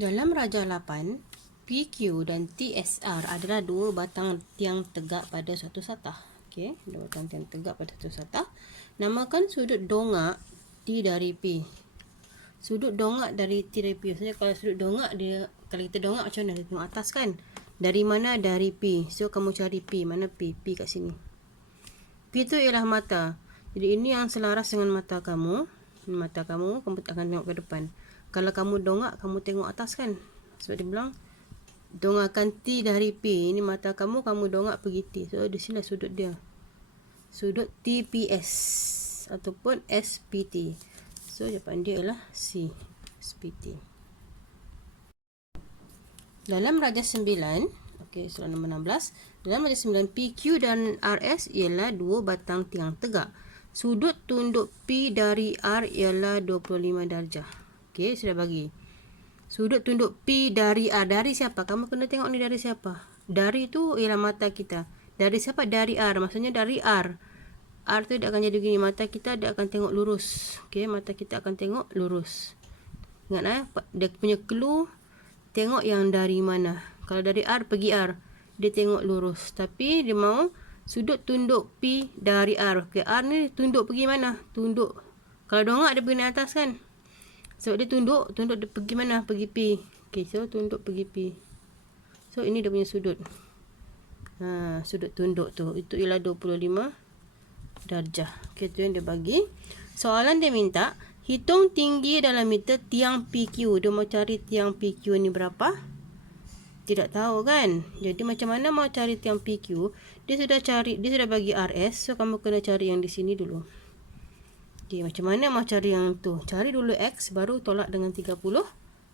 Dalam Raja 8, PQ dan TSR adalah dua batang tiang tegak pada satu satah. Okey, dua batang tiang tegak pada satu satah. Namakan sudut dongak T dari P. Sudut dongak dari T dari P. Maksudnya kalau sudut dongak dia, kalau kita dongak macam mana? Kita tengok atas kan? Dari mana? Dari P. So kamu cari P. Mana P? P kat sini. P itu ialah mata. Jadi ini yang selaras dengan mata kamu. Mata kamu akan tengok ke depan. Kalau kamu dongak, kamu tengok atas kan? Sebab dia bilang dongakkan T dari P. Ini mata kamu, kamu dongak pergi T. So di sini sudut dia. Sudut TPS ataupun SPT. So jawapan dia ialah C, SPT. Dalam Raja 9, okey, soalan nombor 16. Dalam Raja 9, PQ dan RS ialah dua batang tiang tegak. Sudut tunduk P dari R ialah 25 darjah. Okey, sudah bagi. Sudut tunduk P dari R. Dari siapa? Kamu kena tengok ni dari siapa? Dari tu ialah mata kita. Dari siapa? Dari R. Maksudnya dari R. R tu dia akan jadi begini. Mata kita dia akan tengok lurus. Okey, mata kita akan tengok lurus. Ingat dia punya clue tengok yang dari mana. Kalau dari R pergi R. Dia tengok lurus. Tapi dia mau sudut tunduk P dari R. Okey, R ni tunduk pergi mana? Tunduk. Kalau dongak dia pergi naik atas kan? Sebab dia tunduk dia pergi mana? Pergi P. Okey, so tunduk pergi P. So ini dia punya sudut. Sudut tunduk tu. Itu ialah 25 darjah. Okey, tu yang dia bagi. Soalan dia minta, hitung tinggi dalam meter tiang PQ. Dia mau cari tiang PQ ni berapa? Tidak tahu kan? Jadi macam mana mau cari tiang PQ? Dia sudah bagi RS. So kamu kena cari yang di sini dulu. Okay, macam mana mau cari yang tu? Cari dulu X, baru tolak dengan 30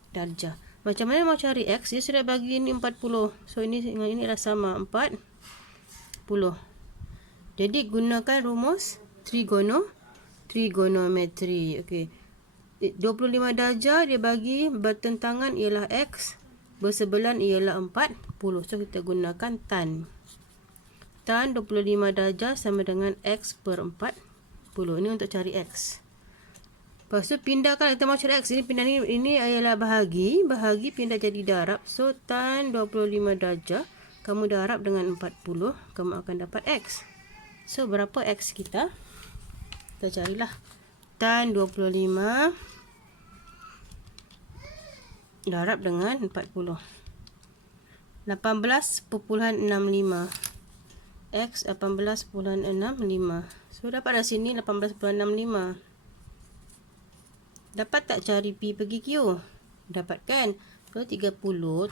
darjah. Macam mana mau cari X? Dia sudah bagi ini 40. So ini dengan ini adalah sama 40. Jadi gunakan rumus trigonometri. Okey. 25 darjah dia bagi bertentangan ialah X, bersebelah ialah 40. So kita gunakan tan. Tan 25 darjah sama dengan X per 40. Ini untuk cari X. Lepas tu pindahkan, kita mau cari X. Ini ialah bahagi. Bahagi pindah jadi darab. So tan 25 darjah. Kamu darab dengan 40. Kamu akan dapat X. So berapa X kita? Kita carilah. Tan 25 darab dengan 40. 18.65. X 18.65. So dapat dari sini 18.65. Dapat tak cari P pergi Q? Dapat kan? So 30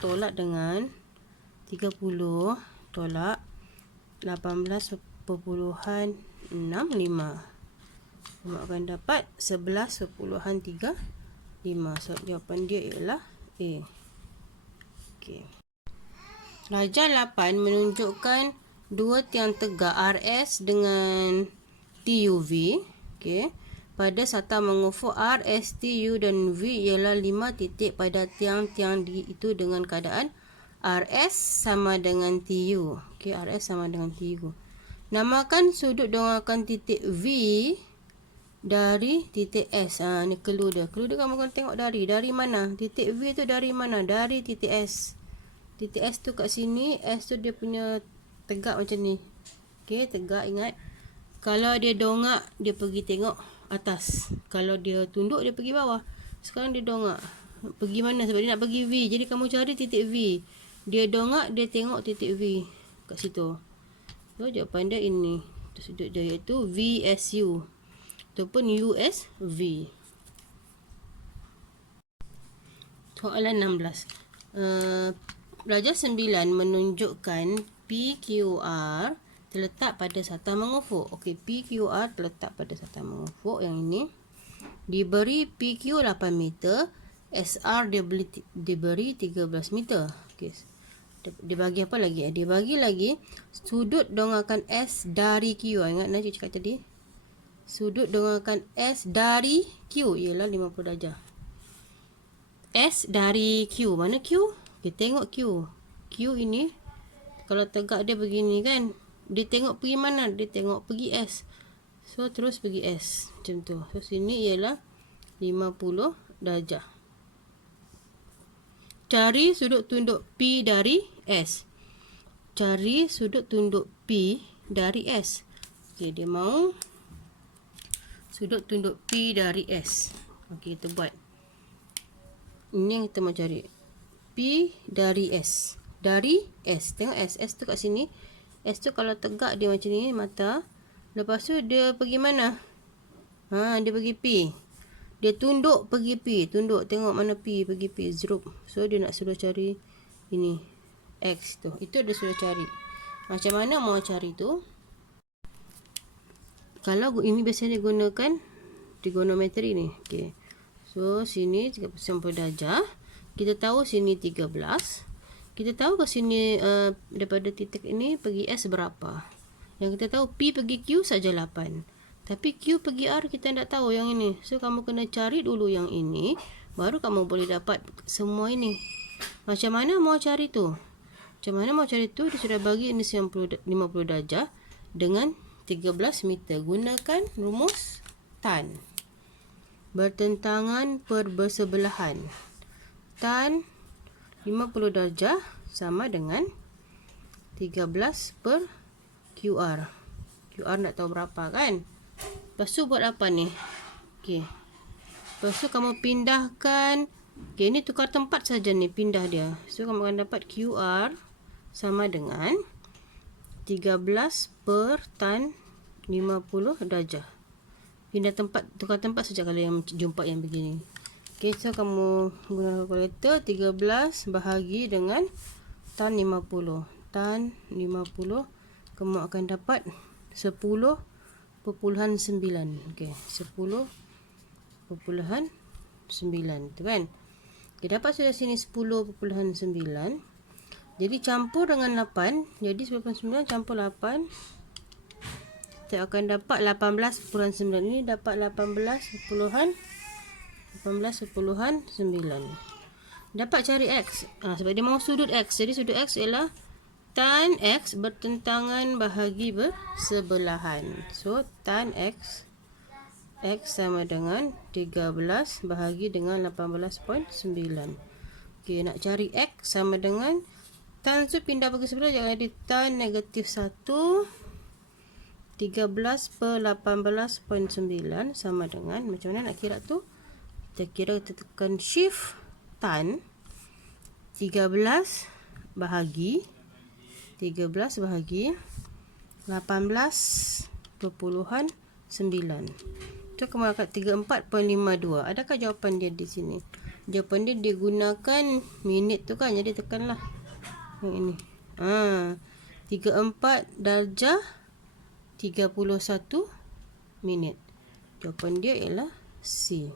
tolak dengan 30 tolak 18.65. Kamu akan dapat 11.35. So jawapan dia ialah A. Okey. Raja 8 menunjukkan dua tiang tegak RS dengan TUV. Okey. Pada satah mengufuk R, S, T, U dan V ialah 5 titik pada tiang-tiang itu dengan keadaan RS sama dengan TU. Okey, RS sama dengan TU. Namakan sudut dongakkan titik V dari titik S. Ni clue dia. Clue dia kamu akan tengok dari mana? Titik V tu dari mana? Dari titik S. Titik S tu kat sini. S tu dia punya tegak macam ni. Okey, tegak, ingat. Kalau dia dongak, dia pergi tengok atas. Kalau dia tunduk, dia pergi bawah. Sekarang dia dongak. Pergi mana? Sebab dia nak pergi V. Jadi kamu cari titik V. Dia dongak, dia tengok titik V. Kat situ. So, jawapan dia ini. Sudut dia iaitu VSU. Ataupun USV. Soalan 16. Raja 9 menunjukkan PQR terletak pada satah mengufuk. Okey, PQR terletak pada satah mengufuk yang ini. Diberi PQ 8 meter, SR diberi 13 meter. Okey. Dia bagi apa lagi? Dia bagi lagi sudut dongakkan S dari Q. Ingat nak cakap tadi? Sudut dongakkan S dari Q ialah 50 darjah. S dari Q. Mana Q? Kita tengok Q. Q ini kalau tegak dia begini kan? Dia tengok pergi mana? Dia tengok pergi S. So terus pergi S. Macam tu. So sini ialah 50 darjah. cari sudut tunduk P dari S. Cari sudut tunduk P dari S. Okey, dia mau sudut tunduk P dari S. Okey, kita buat. Ini yang kita mau cari. P dari S. Dari S. Tengok S. S tu kat sini. S tu kalau tegak dia macam ni, mata. Lepas tu dia pergi mana? Dia pergi P. Dia tunduk pergi P. Tunduk, tengok mana P, pergi P. Zero. So, dia nak suruh cari ini. X tu. Itu dia suruh cari. Macam mana mau cari tu? Kalau ini biasanya digunakan trigonometri ni. Okay. So, sini 30 darjah. Kita tahu sini 13. Kita tahu ke sini daripada titik ini pergi S berapa. Yang kita tahu P pergi Q saja 8. Tapi Q pergi R kita tak tahu yang ini. So, kamu kena cari dulu yang ini. Baru kamu boleh dapat semua ini. Macam mana mau cari tu? Macam mana mau cari tu? Dia sudah bagi ini 50 darjah dengan 13 meter. Gunakan rumus tan. Bertentangan per bersebelahan. Tan 50 darjah sama dengan 13 per QR. QR nak tahu berapa kan? Lepas tu buat apa ni? Okey. Lepas tu kamu pindahkan. Okey, ni tukar tempat saja ni, pindah dia. So, kamu akan dapat QR sama dengan 13 per tan 50 darjah. Pindah tempat, tukar tempat saja kalau yang jumpa yang begini. Okey, so kamu guna kalkulator 13 bahagi dengan tan 50. Tan 50 kamu akan dapat 10.9. Okey, 10.9 tu kan. Okey, dapat sudah sini 10.9. Jadi campur dengan 8. Jadi 10.9 campur 8. Kita akan dapat 18.9. Ini dapat 18.9. Dapat cari X. Sebab dia mahu sudut X. Jadi sudut X ialah tan X bertentangan bahagi bersebelahan. So, tan X. X sama dengan 13 bahagi dengan 18.9. Okey, nak cari X sama dengan tan tu pindah bagi sebelah. Jadi tan negatif 1. 13 per 18.9 sama dengan, macam mana nak kira tu? Kita kira, kita tekan shift tan 13 bahagi 18.9. Tu kamu akan 34.52. Adakah jawapan dia di sini? Jawapan dia digunakan minit tu kan. Jadi tekanlah yang ini. 34 darjah 31 minit. Jawapan dia ialah C.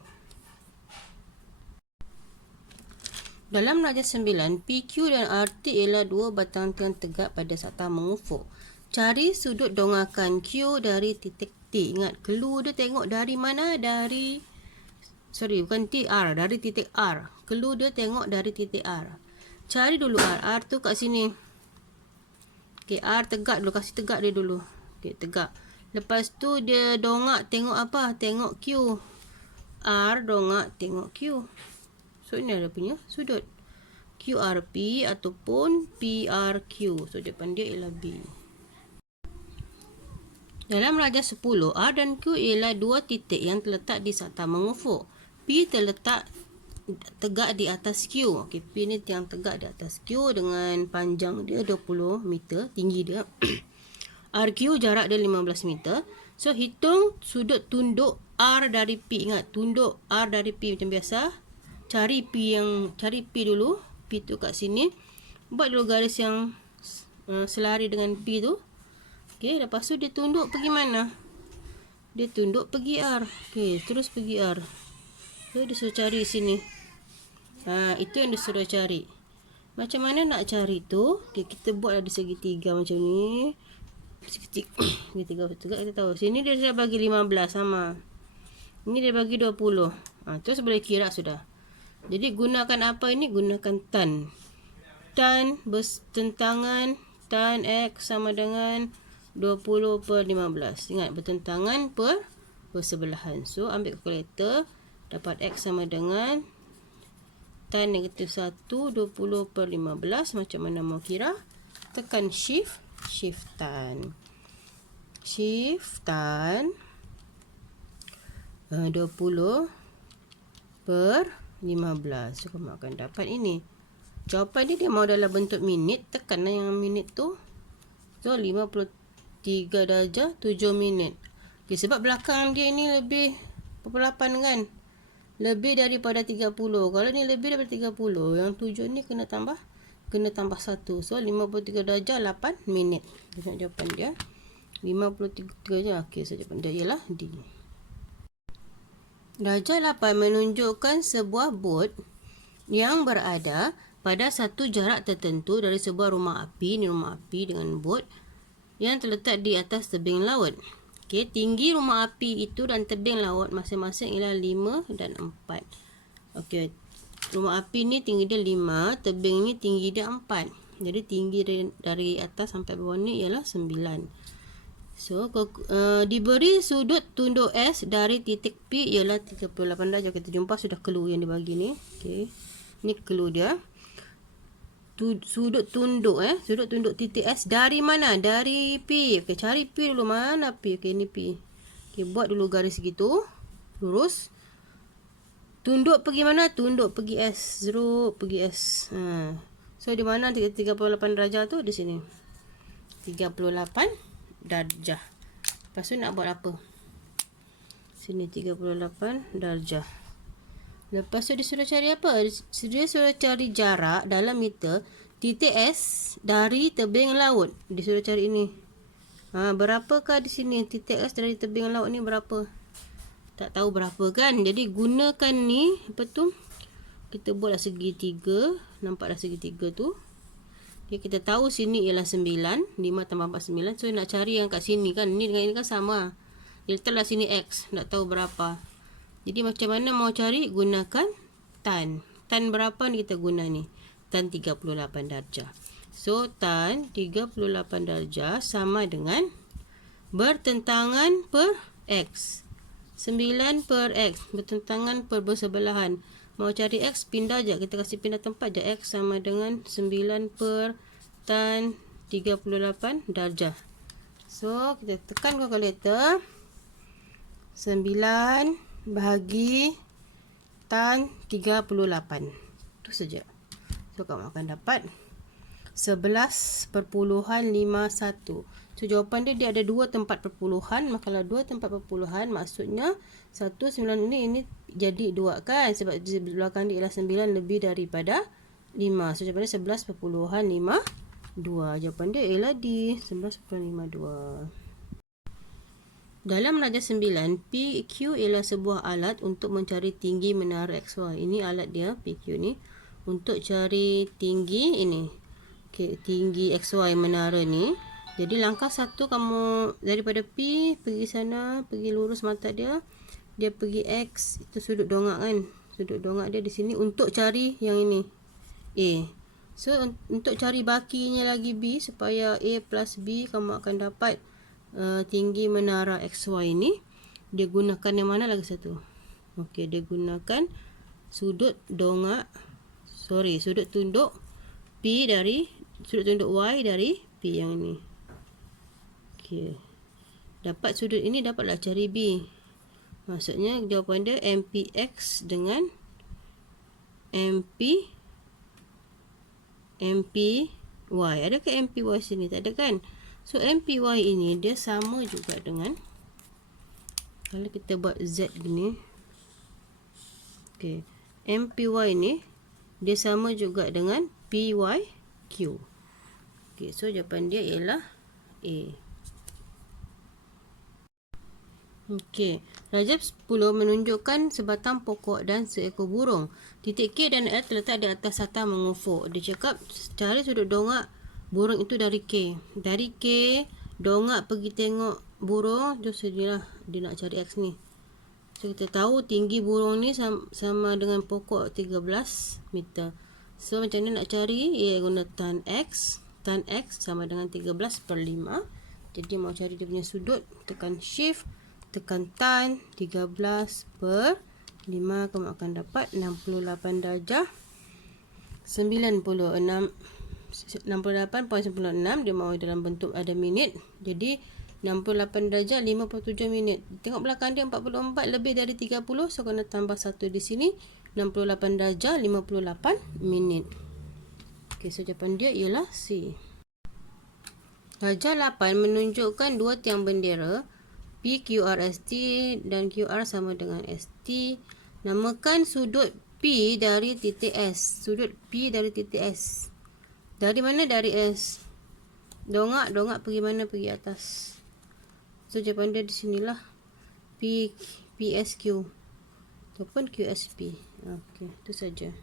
Dalam darjah 9, PQ dan RT ialah dua batang tiang tegak pada sakta mengufuk. Cari sudut dongakan Q dari titik T. Ingat, clue dia tengok dari mana? Dari, bukan TR, dari titik R. Clue dia tengok dari titik R. Cari dulu R. R tu kat sini. Okay, R tegak dulu. Kasih tegak dia dulu. Okay, tegak. Lepas tu dia dongak tengok apa? Tengok Q. R dongak tengok Q. So, ini ada punya sudut. QRP ataupun PRQ. So, jawapan dia ialah B. Dalam darjah 10, R dan Q ialah dua titik yang terletak di sakta mengufuk. P terletak tegak di atas Q. Okay, P ni tiang tegak di atas Q dengan panjang dia 20 meter. Tinggi dia. RQ jarak dia 15 meter. So, hitung sudut tunduk R dari P. Ingat, tunduk R dari P macam biasa. Cari P dulu. P tu kat sini. Buat dulu garis yang selari dengan P tu. Okey, lepas tu dia tunduk pergi mana? Dia tunduk pergi R. Okey, terus pergi R. So, dia suruh cari sini. Itu yang dia suruh cari. Macam mana nak cari tu? Okey, kita buat di segitiga macam ni. Segitiga kita tahu. Sini dia dah bagi 15 sama. Ini dia bagi 20. Terus boleh kira sudah. Jadi gunakan apa ini? Gunakan tan. Tan bertentangan tan X sama dengan 20 per 15. Ingat, bertentangan per bersebelahan. So, ambil kalkulator. Dapat X sama dengan tan -1, 20/15. Macam mana mau kira? Tekan shift, shift tan. Shift tan 20/15. So, kamu akan dapat ini. Jawapan dia mau dalam bentuk minit. Tekanlah yang minit tu. So, 53 darjah 7 minit. Okay, sebab belakang dia ni lebih 8 kan? Lebih daripada 30. Kalau ni lebih daripada 30, yang 7 ni kena tambah 1. So 53 darjah 8 minit. Tengok jawapan dia. 53 darjah. Okey, so jawapan dia ialah D. Darjah 8 menunjukkan sebuah bot yang berada pada satu jarak tertentu dari sebuah rumah api. Ni rumah api dengan bot yang terletak di atas tebing laut. Okey, tinggi rumah api itu dan tebing laut masing-masing ialah 5 dan 4. Okey, rumah api ni tinggi dia 5, tebing ni tinggi dia 4. Jadi tinggi dari atas sampai bawah ni ialah 9. So, diberi sudut tunduk S dari titik P ialah 38 darjah. Kita jumpa sudah clue yang dibagi ni. Okey, ni clue dia. Sudut tunduk sudut tunduk titik S dari mana? Dari P. Okey, cari P dulu. Mana P? Okey, ni P. Okey, buat dulu garis segitu. Lurus. Tunduk pergi mana? Tunduk pergi S. Zero pergi S. So, di mana 38 darjah tu? Di sini. 38 darjah. Lepas tu nak buat apa? Sini 38 darjah. Lepas tu dia suruh cari apa? Dia suruh cari jarak dalam meter titik S dari tebing laut. Dia suruh cari ini. Berapakah di sini? Titik S dari tebing laut ni berapa? Tak tahu berapa kan? Jadi gunakan ni. Apa tu? Kita buatlah segitiga. Nampak dah segitiga tu. Okay, kita tahu sini ialah 9. 5 tambah 4, 9. So nak cari yang kat sini kan? Ni dengan ini kan sama. Dia letaklah sini X. Nak tahu berapa. Jadi macam mana mau cari? Gunakan tan. Tan berapa ni kita guna ni? Tan 38 darjah. So, tan 38 darjah sama dengan bertentangan per X. 9 per X. Bertentangan per bersebelahan. Mau cari X, pindah je. Kita kasih pindah tempat je. X sama dengan 9 per tan 38 darjah. So, kita tekan kalkulator. 9 bahagi tan 38. Itu saja. So, kamu akan dapat 11.51. So, jawapan dia ada 2 tempat perpuluhan. Maka kalau 2 tempat perpuluhan, maksudnya 19 ini jadi 2 kan? Sebab di belakang dia ialah 9 lebih daripada 5. So, jawapan dia 11.52. Jawapan dia ialah D. 11.52. Dalam darjah 9, PQ ialah sebuah alat untuk mencari tinggi menara XY. Ini alat dia, PQ ni. Untuk cari tinggi ini. Okay, tinggi XY menara ni. Jadi langkah 1 kamu daripada P pergi sana, pergi lurus mata dia. Dia pergi X, itu sudut dongak kan. Sudut dongak dia di sini untuk cari yang ini. A. So, untuk cari bakinya lagi B supaya A plus B kamu akan dapat tinggi menara XY ni, dia gunakan yang mana lagi satu? Okey, dia gunakan sudut tunduk P dari sudut tunduk Y dari P yang ni. Okey. Dapat sudut ini, dapatlah cari B. Maksudnya jawapan dia MPX dengan MPY. Adakah MPY sini? Tak ada kan? So, MPY ini dia sama juga dengan, kalau kita buat Z gini. Okay. MPY ini dia sama juga dengan PYQ. Okay. So, jawapan dia ialah A. Okay. Darjah 10 menunjukkan sebatang pokok dan seekor burung. Titik K dan L terletak di atas satah mengufuk. Dia cakap cari sudut dongak burung itu dari K. Dari K, dongak pergi tengok burung. Terus dia nak cari X ni. So, kita tahu tinggi burung ni sama dengan pokok 13 meter. So, macam mana nak cari? Ia guna tan X. Tan X sama dengan 13/5. Jadi, mau cari dia punya sudut. Tekan shift. Tekan tan 13/5. Kamu akan dapat 68 darjah 68.96 dia mahu dalam bentuk ada minit. Jadi 68 darjah 57 minit. Tengok belakang dia 44 lebih dari 30, so kena tambah 1 di sini. 68 darjah 58 minit. Okey, so jawapan dia ialah C. Darjah 8 menunjukkan dua tiang bendera PQRST dan QR sama dengan ST. Namakan sudut P dari titik S. Sudut P dari titik S. Dari mana? Dari S. Dongak pergi mana? Pergi atas. So jawapan dia di sinilah. PSQ ataupun QSP. Okey, itu saja.